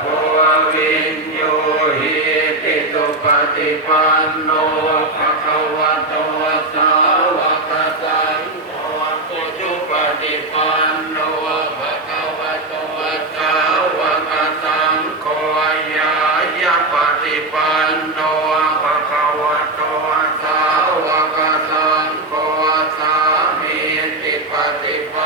โพวิญโยหิตตุปฏิปันโนภะคะวะโตสาวกสังโฆตุปฏิปันโนภะคะวะโตสาวกสังโฆยายะปฏิปันโนภะคะวะโตสาวกสังโฆสามีติปิปัน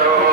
Thank you.